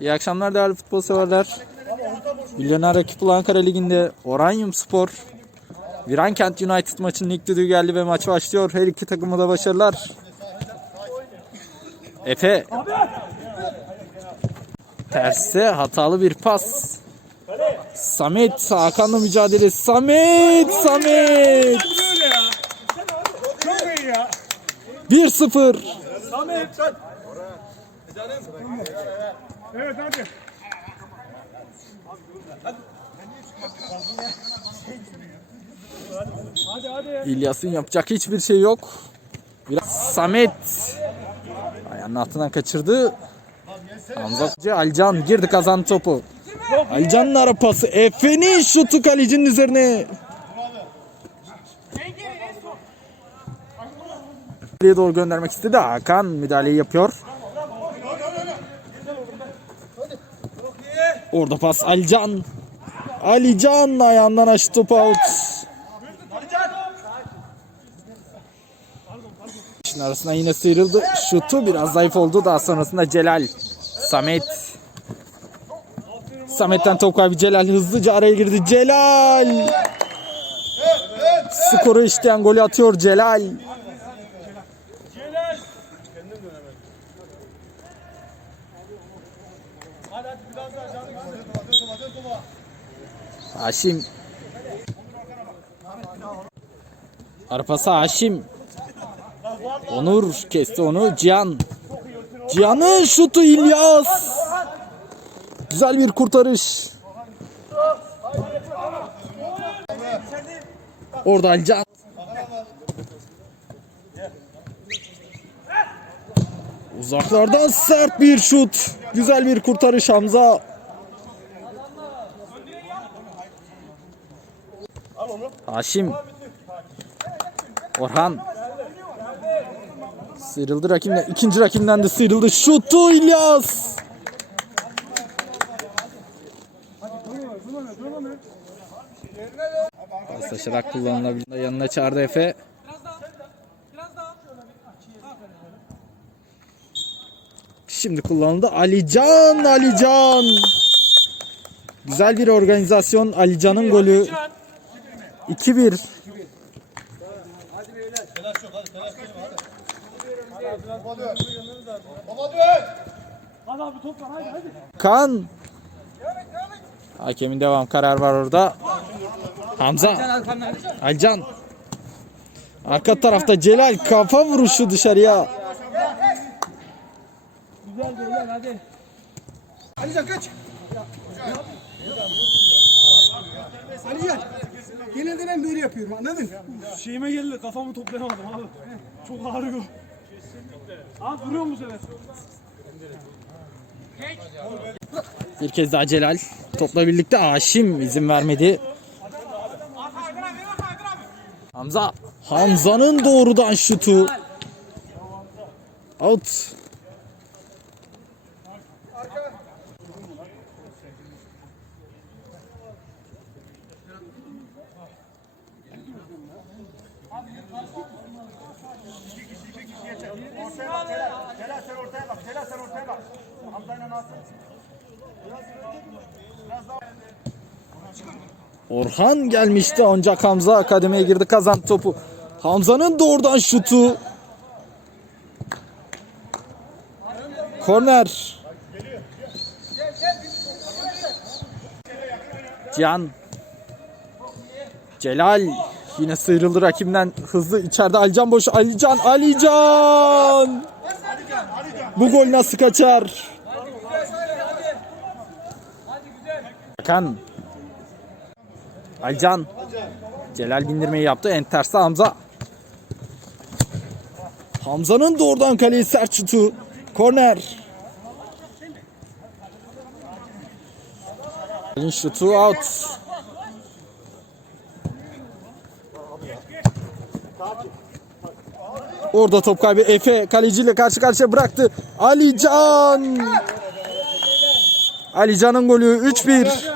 İyi akşamlar değerli futbol severler. Milyoner rakip olan Ankara Ligi'nde Oranyum Spor Virankent United maçının ilk düdüğü geldi ve maç başlıyor. Her iki takıma da başarılar. Efe terste hatalı bir pas. Samet Hakan'la mücadele. Samet Samet Böyle ya. Çok iyi ya. 1-0. Samet. Evet hadi. İlyas'ın yapacak hiçbir şey yok. Biraz Samet ayağının altından kaçırdı. Hamza Alcan girdi kazan topu. Alcan'ın ara pası. Efe'nin şutu kalecinin üzerine. Buraya doğru göndermek istedi. Hakan müdahaleyi yapıyor. Orada pas Alcan. Alican ayağından açtı topu out. İşin arasından yine sıyrıldı. Şutu biraz zayıf oldu. Daha sonrasında Celal. Samet. Samet'ten top kaybı Celal hızlıca araya girdi. Celal. Skoru işleyen golü atıyor Celal. Haşim. Arpası Haşim. Onur kesti onu. Cihan. Cihan'ın şutu İlyas. Güzel bir kurtarış. Orada Alcan. Uzaklardan sert bir şut. Güzel bir kurtarış Hamza. Haşim. Orhan. Sıyrıldı rakimden. ikinci rakimden de sıyrıldı. Şutu İlyas. Paslaşarak kullanılabilir. Yanına çağırdı Efe. Şimdi kullanıldı. Alican, Alican. Güzel bir organizasyon. Alican'ın golü. 2-1. Hadi abi hadi. Kan. Hakemin devam karar var orada. Hamza. Alcan. Arka tarafta Celal kafa vuruşu dışarıya. Güzel beyler hadi. Alican kaç. Alican. Genelde ben böyle yapıyorum anladın? Şeyime geldi kafamı toplayamadım abi. Çok ağrıyor. Kesinlikle. Abi vuruyor mu bu sefer? Bir kez daha Celal. Topla birlikte Haşim izin vermedi. Hamza. Hamza'nın doğrudan şutu. Out. Celal sen ortaya bak. Celal sen ortaya bak. Hamza'yla nasıl? Orhan gelmişti ancak Hamza akademiye girdi kazandı topu. Hamza'nın doğrudan şutu. Korner. Can. Celal yine sıyrıldı rakimden hızlı içeride Alican boş Alican Alican bu gol nasıl kaçar Hakan. Alican Celal bindirmeyi yaptı. En tersi Hamza. Hamza'nın doğrudan kaleye sert şutu. Korner. Ali'nin şutu out. Orada top kaybı Efe kaleciyle karşı karşıya bıraktı. Alican. Alican'ın golü 3-1.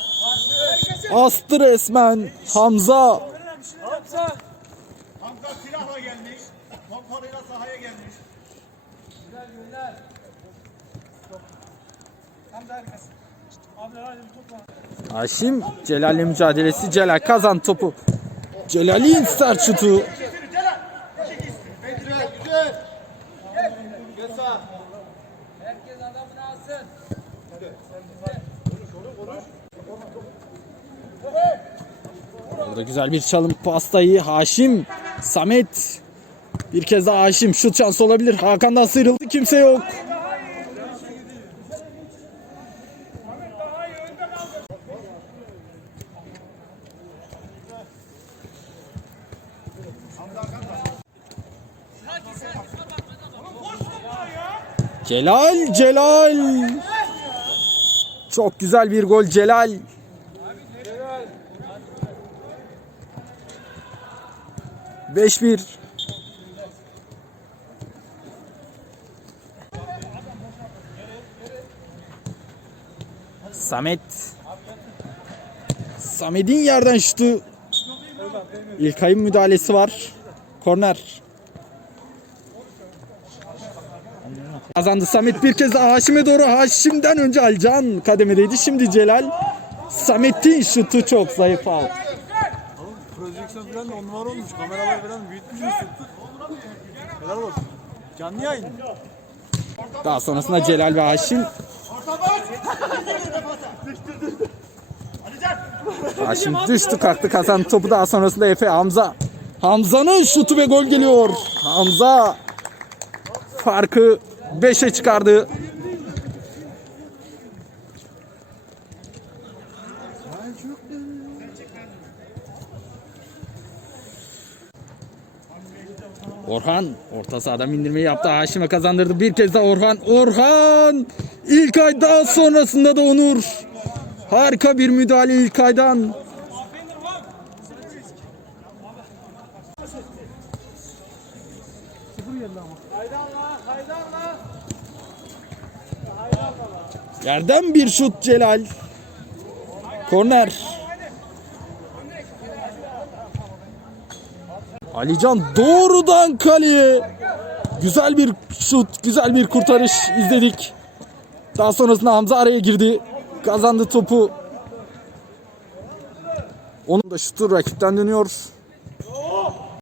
Astı resmen Hamza. Hamza. Hamza silahla gelmiş. Pompalıyla sahaya gelmiş. Abi hadi bir topla. Haşim Celal'le mücadelesi. Celal kazan topu. Celal'in sert şutu. Güzel, güzel. Gel sağ. Burada güzel bir çalım pastayı Haşim. Samet. Bir kez daha Haşim. Şut şansı olabilir. Hakan'dan sıyrıldı. Kimse yok. Celal, Celal. Çok güzel bir gol Celal. Beş bir. Samet. Samet'in yerden şutu. İlkay'ın müdahalesi var. Korner. Kazandı Samet bir kez daha Haşim'e doğru. Haşim'den önce Alcan kademedeydi. Şimdi Celal. Samet'in şutu çok zayıf out. Projeksiyon falan da on numara olmuş. Kameralar falan büyütmüş ısıttık. Helal olsun. Canlı yayın. Daha sonrasında Celal ve Haşim. Haşim düştü kalktı kazandı topu daha sonrasında Efe Hamza. Hamza'nın şutu ve gol geliyor. Hamza farkı 5'e çıkardı. Orhan orta sahadan indirmeyi yaptı. Haşim'e kazandırdı. Bir kez daha Orhan. Orhan! İlk ay daha sonrasında da Onur. Harika bir müdahale ilk aydan. Yerden bir şut Celal. Korner. Alican doğrudan kaleye. Güzel bir şut, güzel bir kurtarış izledik. Daha sonrasında Hamza araya girdi. Kazandı topu. Onun da şutu rakipten dönüyor.